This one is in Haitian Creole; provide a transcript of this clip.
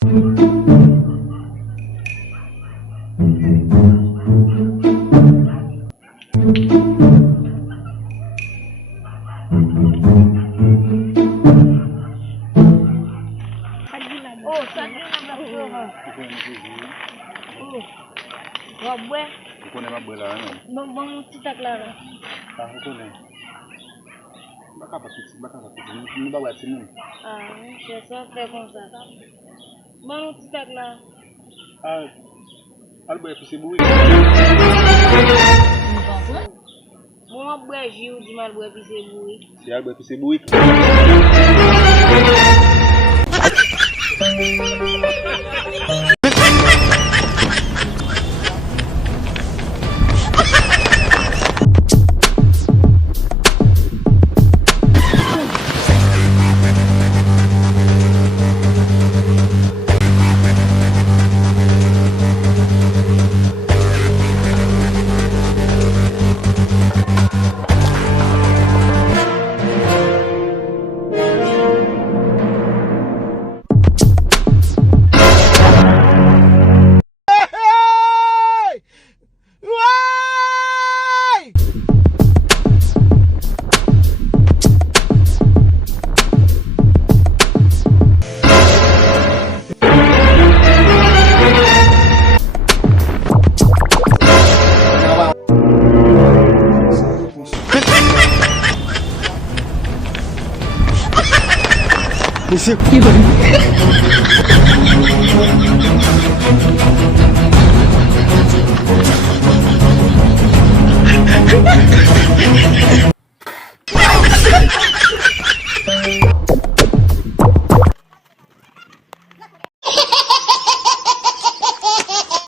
Oh, tadi nak berapa? Oh, berapa? Kau nak apa lah? Bang cetak lah. Tahu tu ni. Bakal apa? Ni bawa sini. C'est ça, fait comme ça. Bang cetak lah. Albo é possível. Mau buat jiu di mal buat bisa bui. Se albo é possível. Esse aqui,